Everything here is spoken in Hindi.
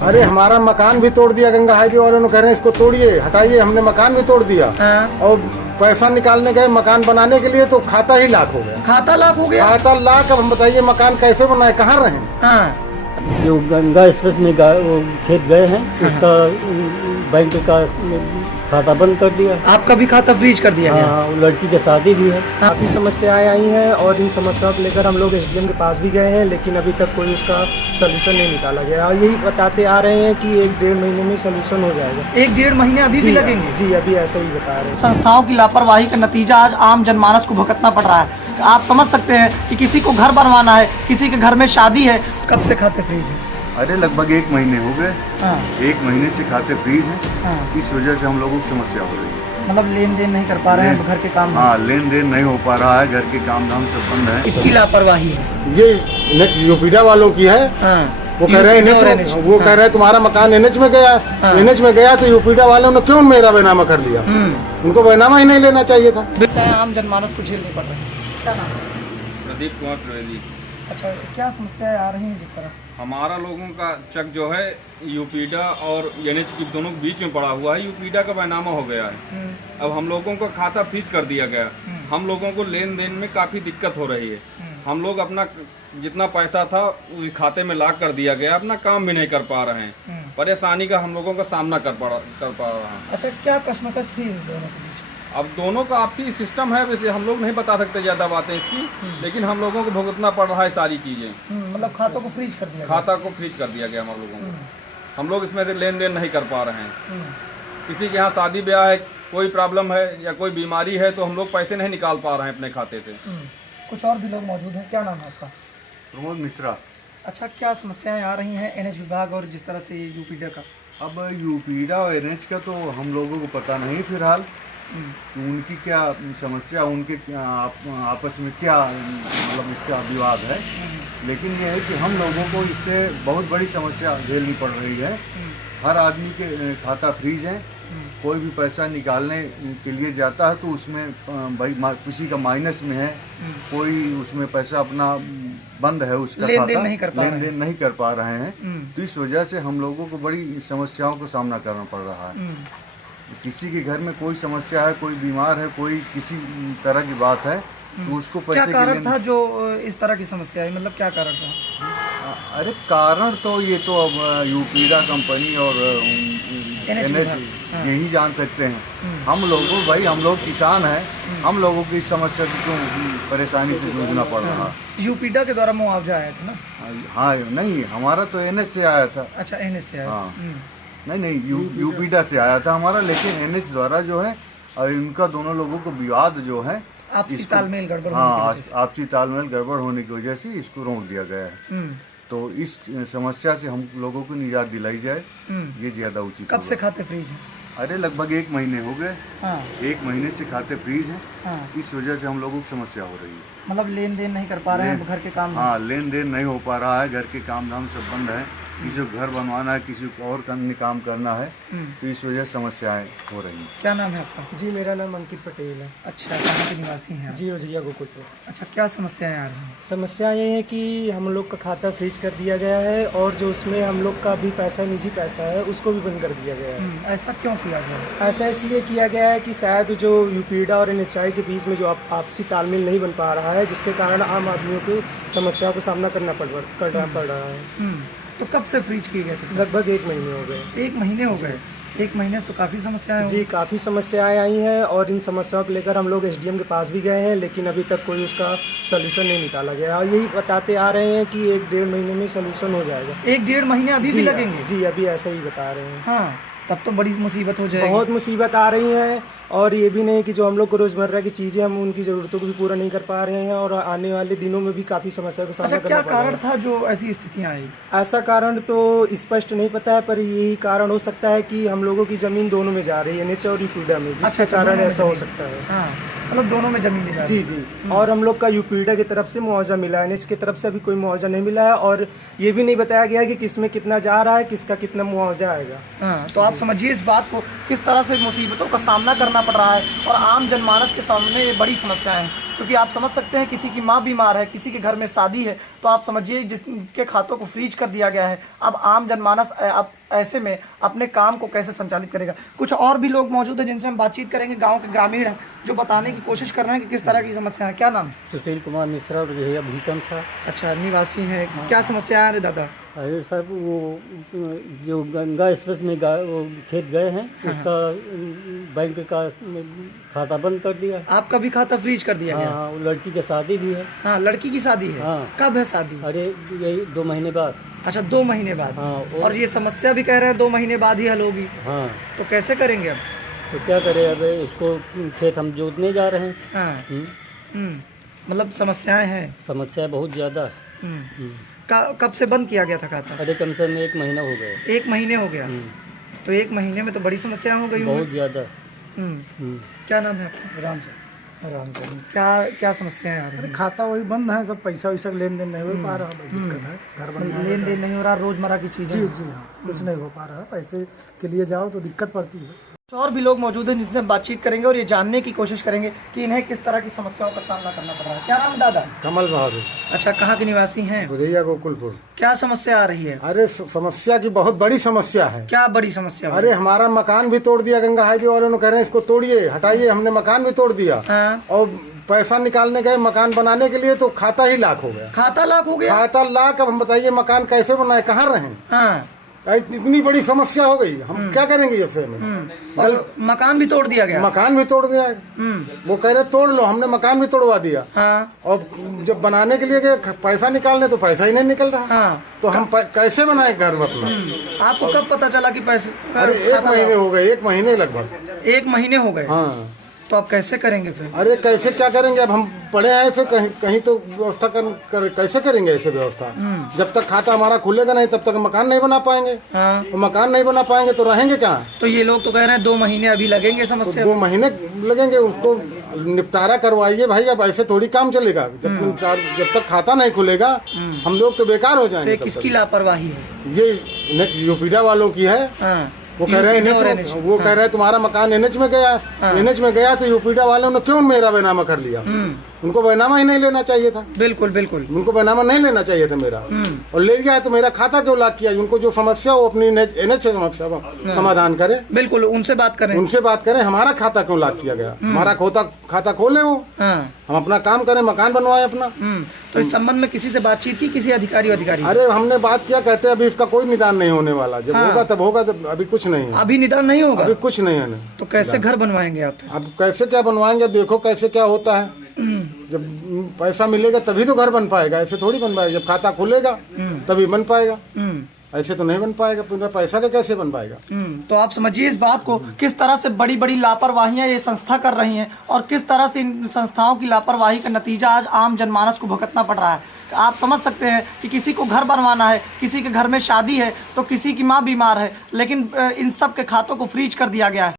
अरे हमारा मकान भी तोड़ दिया, गंगा हाईवे वालों ने कह रहे हैं इसको तोड़िए हटाइए, हमने मकान भी तोड़ दिया। और पैसा निकालने गए मकान बनाने के लिए तो खाता ही लाख हो गया। खाता लाख हो गया? खाता लाख। अब हम बताइए मकान कैसे बनाए, कहाँ रहे? जो गंगा एक्सप्रेस में वो खेत गए हैं उसका बैंक का खाता बंद कर दिया। आपका भी खाता फ्रीज कर दिया गया? हाँ, लड़की की शादी भी है। काफ़ी समस्याएं आई हैं और इन समस्याओं को लेकर हम लोग एसडीएम के पास भी गए हैं, लेकिन अभी तक कोई उसका सलूशन नहीं निकाला गया। और यही बताते आ रहे हैं कि 1-1.5 महीने में सलूशन हो जाएगा। 1-1.5 महीने अभी भी लगेंगे? जी, अभी ऐसा ही बता रहे हैं। संस्थाओं की लापरवाही का नतीजा आज आम जनमानस को भुगतना पड़ रहा है। आप समझ सकते हैं कि किसी को घर बनवाना है, किसी के घर में शादी है, कब से खाते फ्रीज है? अरे लगभग 1 महीने हो गए। 1 महीने से खाते फ्रीज हैं। इस वजह से हम लोगों को समस्या हो रही है। मतलब लेन देन नहीं कर पा रहे हैं घर के काम? हाँ, लेन देन नहीं हो पा रहा है, घर के काम धाम सब बंद है। इसकी लापरवाही है ये यूपीडा वालों की है। वो कह रहे हैं वो कह रहे हैं तुम्हारा मकान एनएच में गया। एनएच में गया तो यूपीडा वालों ने क्यों मेरा बैनामा कर लिया? उनको बैनामा ही नहीं लेना चाहिए था। आम जनमानस को झेलनी पड़ रही है। क्या नाम है? प्रदीप कुमार त्रिवेदी। अच्छा, क्या समस्याएं आ रही हैं जिस तरह से? हमारा लोगों का चक जो है यूपीडा और एनएच की दोनों के बीच में पड़ा हुआ है। यूपीडा का बैनामा हो गया है। अब हम लोगों का खाता फ्रीज कर दिया गया। हम लोगों को लेन देन में काफी दिक्कत हो रही है। हम लोग अपना जितना पैसा था उस खाते में लाक कर दिया गया, अपना काम भी नहीं कर पा रहे हैं। परेशानी का हम लोगों का सामना कर पा रहा है। अच्छा, क्या कश्मकश थी इन दोनों के बीच? अब दोनों का आपसी सिस्टम है, वैसे हम लोग नहीं बता सकते ज्यादा बातें इसकी, लेकिन हम लोगों को भुगतना पड़ रहा है सारी चीजें। मतलब खातों को फ्रीज कर दिया? खाता को फ्रीज कर दिया गया हम लोगों को। हम लोग इसमें से लेन देन नहीं कर पा रहे हैं। किसी के यहाँ शादी ब्याह है, कोई प्रॉब्लम है या कोई बीमारी है तो हम लोग पैसे नहीं निकाल पा रहे हैं अपने खाते से। कुछ और भी लोग मौजूद हैं। क्या नाम है आपका? प्रमोद मिश्रा। अच्छा, क्या समस्याएं आ रही हैं एनएच विभाग और जिस तरह से यूपीडा का? अब यूपीडा और एनएच का तो हम लोगों को पता नहीं फिलहाल कि उनकी क्या समस्या, उनके आपस में क्या मतलब इसका विवाद है। लेकिन यह है कि हम लोगों को इससे बहुत बड़ी समस्या झेलनी पड़ रही है। हर आदमी के खाता फ्रीज है। कोई भी पैसा निकालने के लिए जाता है तो उसमें भाई किसी का माइनस में है, कोई उसमें पैसा अपना बंद है, उसका लेन खाता देन नहीं कर पा रहे हैं। तो इस वजह से हम लोगों को बड़ी समस्याओं का सामना करना पड़ रहा है। किसी के घर में कोई समस्या है, कोई बीमार है, कोई किसी तरह की बात है तो उसको पैसे क्या कारण था जो इस तरह की समस्या है? मतलब क्या कारण था? अरे कारण तो ये तो अब यूपीडा कंपनी और एनएच यही जान सकते हैं। हम लोगों भाई हम लोग किसान हैं, हम लोगों की इस समस्या से क्यों परेशानी से जूझना पड़ रहा? यूपीडा के द्वारा मुआवजा आया था ना? हाँ, नहीं हमारा तो एनएच से आया था। अच्छा, एनएच से आया? हाँ, नहीं यूपीडा से आया था हमारा, लेकिन एनएच द्वारा जो है इनका दोनों लोगों को विवाद जो है आपसी तालमेल गड़बड़ आपसी तालमेल गड़बड़ होने की वजह से इसको रोक दिया गया है। तो इस समस्या से हम लोगों को निजात दिलाई जाए, ये ज्यादा उचित। कब से खाते फ्रीज हैं? अरे लगभग 1 महीने हो गए। 1 महीने से खाते फ्रीज हैं। इस वजह से हम लोगों को समस्या हो रही है। मतलब लेन देन नहीं कर पा रहे हैं घर के काम? हाँ, लेन देन नहीं हो पा रहा है, घर के काम धाम सब बंद है। किसी को घर बनवाना है, किसी को और अन्य काम करना है, तो इस वजह से समस्याएं हो रही हैं। क्या नाम है आपका? जी, मेरा नाम अंकित पटेल है। अच्छा, कहाँ के निवासी हैं? जी, ओझिया गोकुलपुर। अच्छा, क्या समस्याएं आ रही हैं? समस्या ये है कि हम लोग का खाता फ्रीज कर दिया गया है और जो उसमें हम लोग का भी पैसा, निजी पैसा है, उसको भी बंद कर दिया गया है। ऐसा क्यों किया गया? ऐसा इसलिए किया गया है कि शायद जो यूपीडा और एनएचआई के बीच में जो आपसी तालमेल नहीं बन पा रहा है, जिसके कारण आम आदमियों को समस्याओं का सामना करना पड़ रहा है। तो कब से फ्रीज किए गए थे? लगभग 1 महीने हो गए। 1 महीने हो गए? 1 महीने से तो काफ़ी समस्याएं जी, काफ़ी समस्याएं आई हैं और इन समस्याओं को लेकर हम लोग एसडीएम के पास भी गए हैं, लेकिन अभी तक कोई उसका सलूशन नहीं निकाला गया। और यही बताते आ रहे हैं कि 1-1.5 महीने में सलूशन हो जाएगा। 1-1.5 महीने अभी भी लगेंगे? जी, अभी ऐसा ही बता रहे हैं। हाँ, तब तो बड़ी मुसीबत हो जाएगी। बहुत मुसीबत आ रही है। और ये भी नहीं कि जो हम लोग को रोजमर्रा की चीजें, हम उनकी जरूरतों को भी पूरा नहीं कर पा रहे हैं और आने वाले दिनों में भी काफी समस्या का सामना करना पड़ रहा है। क्या कारण था जो ऐसी स्थितियां आई? ऐसा कारण तो स्पष्ट नहीं पता है, पर यही कारण हो सकता है कि हम लोगों की जमीन दोनों में जा रही है, एनएच और यूपीडा में, जिसके कारण ऐसा हो सकता है। हाँ, मतलब दोनों में जमीन जा रही है। जी। और हम लोग का यूपीडा की तरफ से मुआवजा मिला है, एनएच की तरफ से अभी कोई मुआवजा नहीं मिला है और ये भी नहीं बताया गया है कि किसमें कितना जा रहा है, किसका कितना मुआवजा आएगा। हाँ, तो आप समझिए इस बात को, किस तरह से मुसीबतों का सामना करना पड़ रहा है और आम जनमानस के सामने ये बड़ी समस्या है। क्योंकि आप समझ सकते हैं किसी की माँ बीमार है, किसी के घर में शादी है, तो आप समझिए जिसके खातों को फ्रीज कर दिया गया है। अब आम जनमानस अब ऐसे में अपने काम को कैसे संचालित करेगा। कुछ और भी लोग मौजूद हैं जिनसे हम बातचीत करेंगे, गांव के ग्रामीण हैं जो बताने की कोशिश कर रहे हैं कि किस तरह की समस्या है। क्या नाम? सुशील कुमार मिश्रा, भैया भीकम था। अच्छा, निवासी हैं। क्या समस्या है दादा? अरे साहब, वो जो गंगा एक्सप्रेस में वो खेत गए हैं, उसका बैंक का खाता बंद कर दिया। आपका भी खाता फ्रीज कर दिया गया? हाँ, लड़की की शादी भी है। हाँ, लड़की की शादी है। हाँ। कब है शादी? अरे यही 2 महीने बाद। अच्छा, 2 महीने बाद। हाँ, और ये समस्या भी कह रहे हैं 2 महीने बाद ही हल होगी। हाँ, तो कैसे करेंगे अब? तो क्या करें, अब इसको खेत हम जोतने जा रहे हैं। हाँ। मतलब समस्याएं हैं। समस्या बहुत ज़्यादा। कब से बंद किया गया था खाता? अरे कम से कम 1 महीना हो गया। 1 महीने हो गया। तो 1 महीने में तो बड़ी समस्या हो गई बहुत ज़्यादा। क्या नाम है आपका? राम सर। क्या समस्याएं आ रही हैं? खाता वही बंद है, सब पैसा वैसा लेन देन नहीं हो पा रहा, दिक्कत है। घर बनवाना लेन देन नहीं हो रहा, रोजमर्रा की चीजें। जी जी हाँ, कुछ नहीं हो पा रहा, पैसे के लिए जाओ तो दिक्कत पड़ती है। और भी लोग मौजूद हैं जिनसे हम बातचीत करेंगे और ये जानने की कोशिश करेंगे कि इन्हें किस तरह की समस्याओं का सामना करना पड़ रहा है। क्या नाम है दादा? कमल बहादुर। अच्छा, कहाँ के निवासी हैं? बुधैया गोकुलपुर। क्या समस्या आ रही है? अरे समस्या की बहुत बड़ी समस्या है। क्या बड़ी समस्या? अरे हमारा मकान भी तोड़ दिया, गंगा हाईवे वालों ने कह रहे हैं इसको तोड़िए, हटाइए। हमने मकान भी तोड़ दिया। हाँ। और पैसा निकालने गए मकान बनाने के लिए तो खाता ही लाख हो गया। खाता लाख हो गया? खाता लाख। अब हम बताइए मकान कैसे बनाए, कहाँ रहें? हाँ। इतनी बड़ी समस्या हो गई, हम क्या करेंगे ये फिर में? और मकान भी तोड़ दिया गया? मकान भी तोड़ दिया। वो कह रहे तोड़ लो, हमने मकान भी तोड़वा दिया। हाँ। और जब बनाने के लिए गए पैसा निकालने तो पैसा ही नहीं निकल रहा। हाँ। तो हम कैसे बनाए घर में अपना? आपको कब पता चला कि पैसे? अरे 1 महीने हो गए, 1 महीने लगभग। 1 महीने हो गए? हाँ। तो आप कैसे करेंगे फिर? अरे कैसे क्या करेंगे, अब हम पड़े आए फिर कहीं तो व्यवस्था कैसे करेंगे ऐसे व्यवस्था? जब तक खाता हमारा खुलेगा नहीं तब तक मकान नहीं बना पाएंगे। हाँ। तो मकान नहीं बना पाएंगे तो रहेंगे क्या? तो ये लोग तो कह रहे हैं 2 महीने अभी लगेंगे तो समस्या। 2 महीने लगेंगे, उसको निपटारा करवाइए भाई। अब ऐसे थोड़ी काम चलेगा। जब तक खाता नहीं खुलेगा हम लोग तो बेकार हो जाएंगे। किसकी लापरवाही है? ये यूपीडा वालों की है। हाँ। वो कह रहे हैं वो कह रहे हैं तुम्हारा मकान एनएच में गया है। एनएच में गया तो यूपीडा वालों ने क्यों मेरा बैनामा कर लिया? उनको बैनामा ही नहीं लेना चाहिए था। बिल्कुल बिल्कुल, उनको बैनामा नहीं लेना चाहिए था मेरा। और ले गया तो मेरा खाता क्यों लॉक किया? उनको जो समस्या वो अपनी एनएच से समस्या समाधान करे। बिल्कुल, उनसे बात करें। हमारा खाता क्यों लॉक किया गया? हमारा खाता खोले वो। हाँ। हम अपना काम करें, मकान बनवाए अपना। तो इस संबंध में किसी से बातचीत की, किसी अधिकारी? अरे हमने बात किया, कहते अभी इसका कोई निदान नहीं होने वाला। जब होगा तब होगा, तब अभी कुछ नहीं है। अभी निदान नहीं होगा? अभी कुछ नहीं है। तो कैसे घर बनवाएंगे आप? अब कैसे क्या बनवाएंगे, अब देखो कैसे क्या होता है। जब पैसा मिलेगा तभी तो घर बन पाएगा, ऐसे थोड़ी बन पाएगा। जब खाता खुलेगा तभी बन पाएगा, ऐसे तो नहीं बन पाएगा। पूरा पैसा का कैसे बन पाएगा? तो आप समझिए इस बात को, किस तरह से बड़ी बड़ी लापरवाहियां ये संस्था कर रही हैं और किस तरह से इन संस्थाओं की लापरवाही का नतीजा आज आम जनमानस को भुगतना पड़ रहा है। आप समझ सकते हैं कि किसी को घर बनवाना है, किसी के घर में शादी है, तो किसी की माँ बीमार है, लेकिन इन सब के खातों को फ्रीज कर दिया गया है।